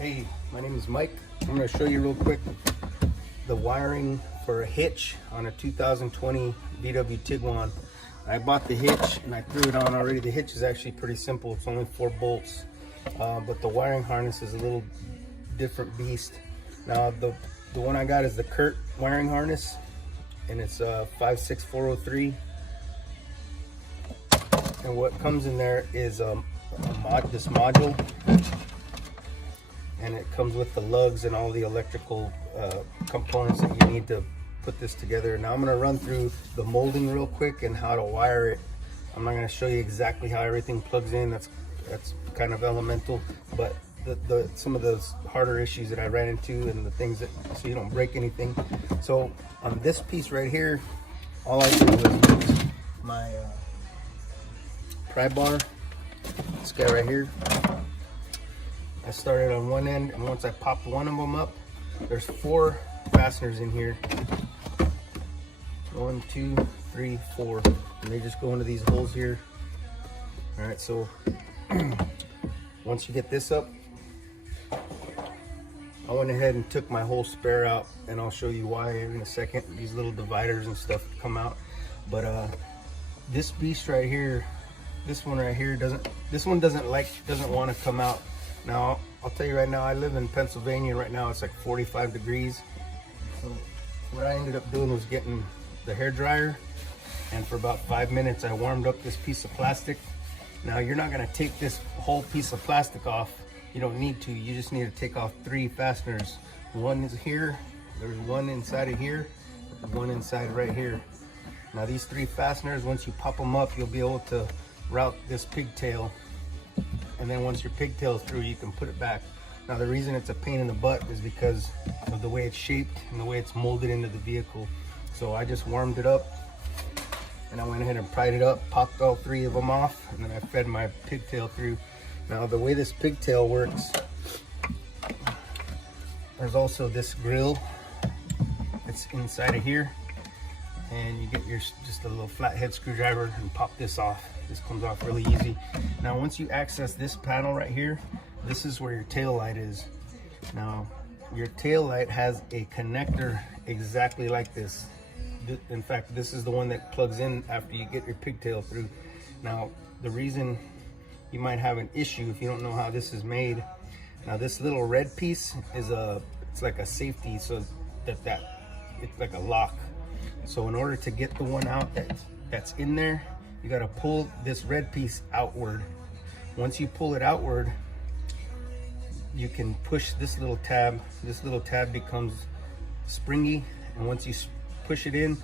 Hey, my name is Mike. I'm going to show you real quick the wiring for a hitch on a 2020 VW Tiguan. I bought the hitch and I threw it on already. The hitch is actually pretty simple. It's only 4 bolts, but the wiring harness is a little different beast. Now the one I got is the Curt wiring harness, and it's 56403. And what comes in there is this module, and it comes with the lugs and all the electrical components that you need to put this together. Now I'm going to run through the molding real quick and how to wire it. I'm not going to show you exactly how everything plugs in. That's kind of elemental, but some of those harder issues that I ran into and the things that, so you don't break anything. So on this piece right here, all I did was use my pry bar, this guy right here. I started on one end, and once I popped one of them up, there's 4 fasteners in here. 1, 2, 3, 4, and they just go into these holes here. All right, so once you get this up, I went ahead and took my whole spare out, and I'll show you why in a second. These little dividers and stuff come out, but this beast right here, this one right here doesn't want to come out. Now I'll tell you right now, I live in Pennsylvania right now. It's like 45 degrees. So what I ended up doing was getting the hair dryer, and for about 5 minutes I warmed up this piece of plastic. Now you're not going to take this whole piece of plastic off. You don't need to. You just need to take off 3 fasteners. One is here, there's one inside of here, one inside right here. Now these 3 fasteners, once you pop them up, you'll be able to route this pigtail, and then once your pigtail is through, you can put it back. Now the reason it's a pain in the butt is because of the way it's shaped and the way it's molded into the vehicle. So I just warmed it up, and I went ahead and pried it up, popped all 3 of them off, and then I fed my pigtail through. Now the way this pigtail works, there's also this grill that's inside of here, and you get just a little flathead screwdriver and pop this off. This comes off really easy. Now once you access this panel right here, this is where your tail light is. Now your tail light has a connector exactly like this. In fact, this is the one that plugs in after you get your pigtail through. Now the reason you might have an issue if you don't know how this is made, now this little red piece is it's like a safety, so it's like a lock. So in order to get the one out that's in there, you got to pull this red piece outward. Once you pull it outward, you can push this little tab. This little tab becomes springy, and once you push it in,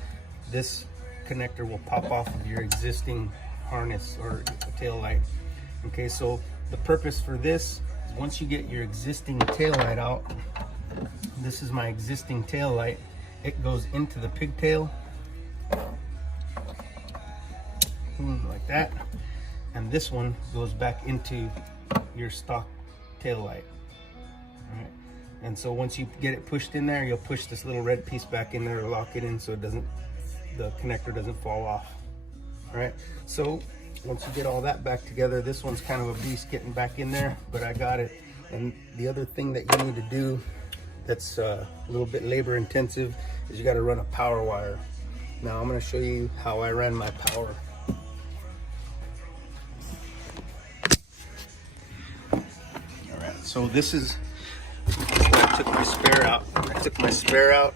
this connector will pop off of your existing harness or tail light. Okay, so the purpose for this is once you get your existing tail light out, this is my existing tail light. It goes into the pigtail like that, and this one goes back into your stock tail light. All right, and so once you get it pushed in there, you'll push this little red piece back in there to lock it in so the connector doesn't fall off. All right, so once you get all that back together, this one's kind of a beast getting back in there, but I got it. And the other thing that you need to do that's a little bit labor intensive is you got to run a power wire. Now I'm going to show you how I ran my power. All right, so this is where I took my spare out. I took my spare out,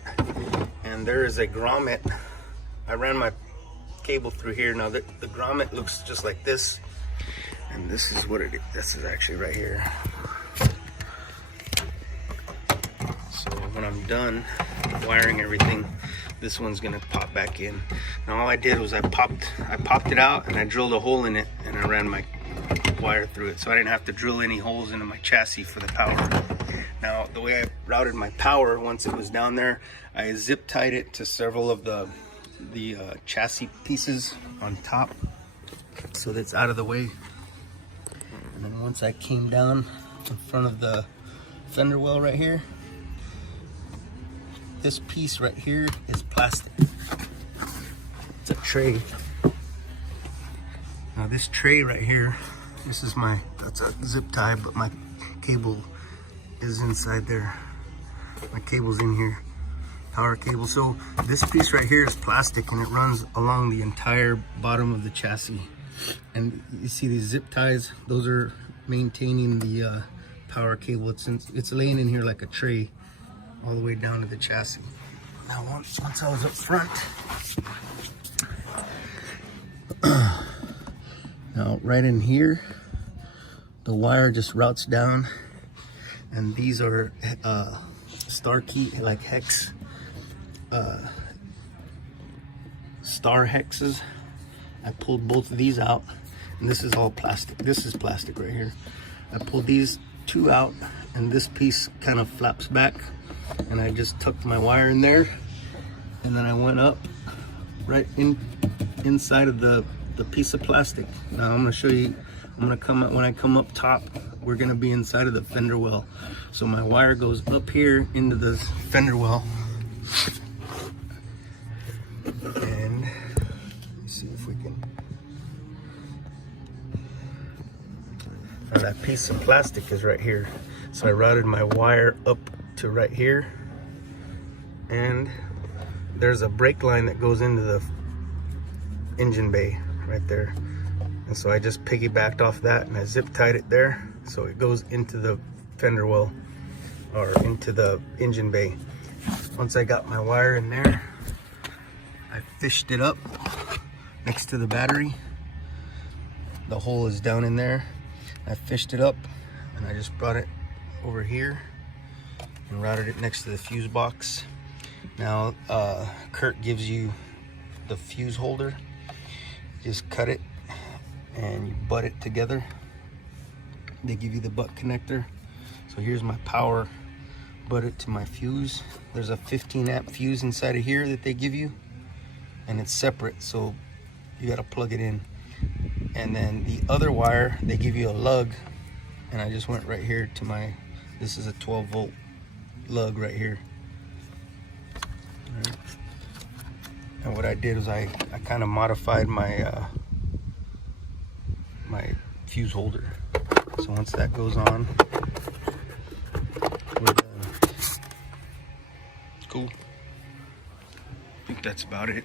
and there is a grommet. I ran my cable through here. Now the grommet looks just like this, and this is what it is. This is actually right here. So when I'm done wiring everything, this one's gonna pop back in. Now all I did was I popped it out, and I drilled a hole in it, and I ran my wire through it, so I didn't have to drill any holes into my chassis for the power. Now the way I routed my power, once it was down there, I zip tied it to several of the chassis pieces on top so that's out of the way. And then once I came down in front of the fender well right here, this piece right here is plastic. It's a tray. Now this tray right here, this is that's a zip tie, but my cable is inside there. My cable's in here, power cable. So this piece right here is plastic and it runs along the entire bottom of the chassis. And you see these zip ties, those are maintaining the power cable. It's laying in here like a tray all the way down to the chassis. Now once I was up front, now right in here, the wire just routes down, and these are star key, like hex, star hexes. I pulled both of these out, and this is all plastic. This is plastic right here. I pulled these two out, and this piece kind of flaps back, and I just tucked my wire in there, and then I went up right inside of the piece of plastic. Now I'm gonna show you, when I come up top, we're gonna be inside of the fender well. So my wire goes up here into the fender well, and let's see if we can. Now that piece of plastic is right here. So I routed my wire up to right here, and there's a brake line that goes into the engine bay right there. And so I just piggybacked off that and I zip tied it there, so it goes into the fender well, or into the engine bay. Once I got my wire in there, I fished it up next to the battery. The hole is down in there. I fished it up and I just brought it over here and routed it next to the fuse box. Now Curt gives you the fuse holder. Just cut it and you butt it together. They give you the butt connector. So here's my power, butt it to my fuse. There's a 15 amp fuse inside of here that they give you, and it's separate, so you got to plug it in. And then the other wire, they give you a lug, and I just went right here to my, this is a 12 volt lug right here. All right. And what I did was I kind of modified my my fuse holder. So once that goes on, we're done. Cool. I think that's about it.